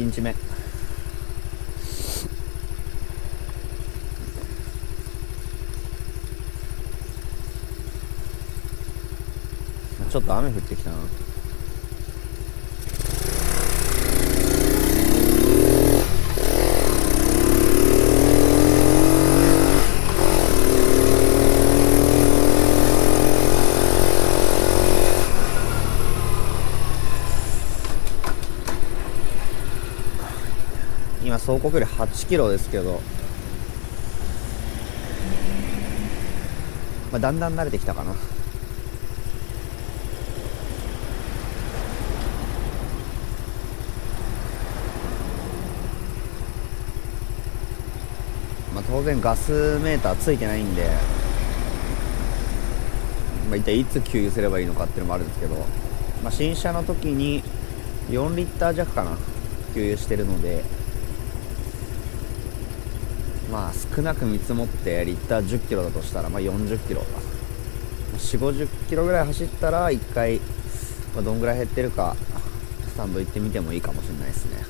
1日目。ちょっと雨降ってきたな。今走行距離8キロですけど、だんだん慣れてきたかな。当然ガスメーターついてないんで、一体いつ給油すればいいのかっていうのもあるんですけど、新車の時に4リッター弱かな給油してるので、少なく見積もってリッター10キロだとしたら40キロ、4、50キロぐらい走ったら1回、どんぐらい減ってるかスタンド行ってみてもいいかもしれないですね。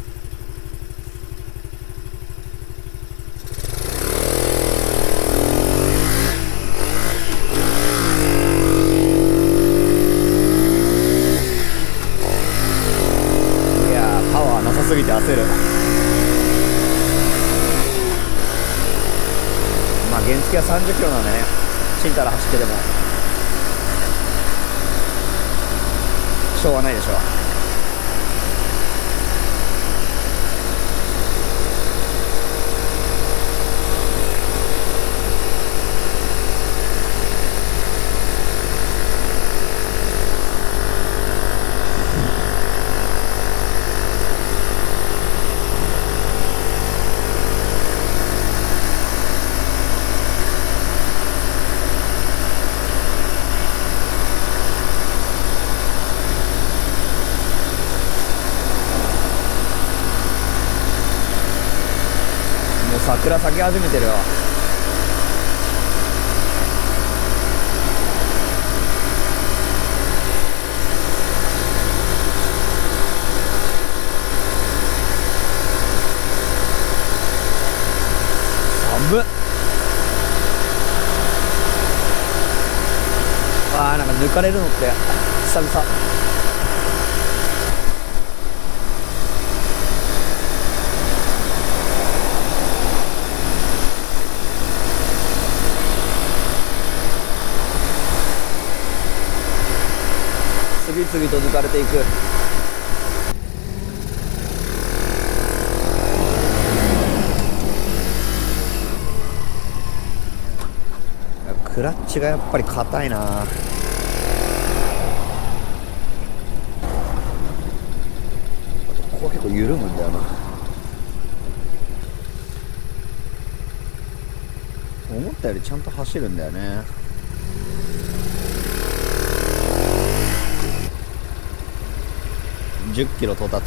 いやー、パワーなさすぎて焦る。原付は30キロなんでね、ちんたら走ってでもしょうがないでしょう。桜咲き始めてるよ。寒っ。なんか抜かれるのって久々。次々と抜かれていく。クラッチがやっぱり硬いな。ここ結構緩むんだよな。思ったよりちゃんと走るんだよね。10キロ到達。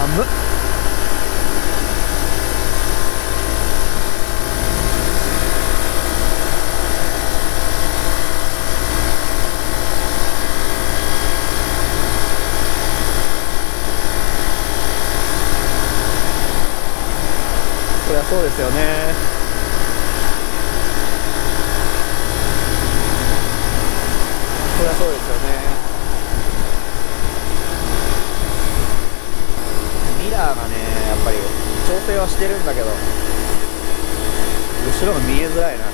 寒っ。そりゃそうですよね。そりゃそうですよね。ミラーがね、やっぱり調整はしてるんだけど、後ろが見えづらいな。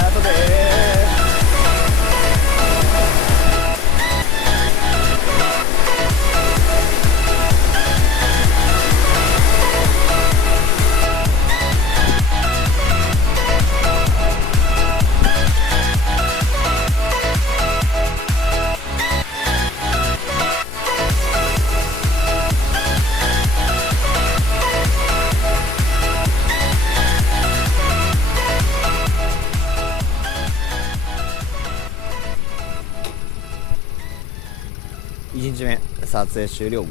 あとで1日目撮影終了。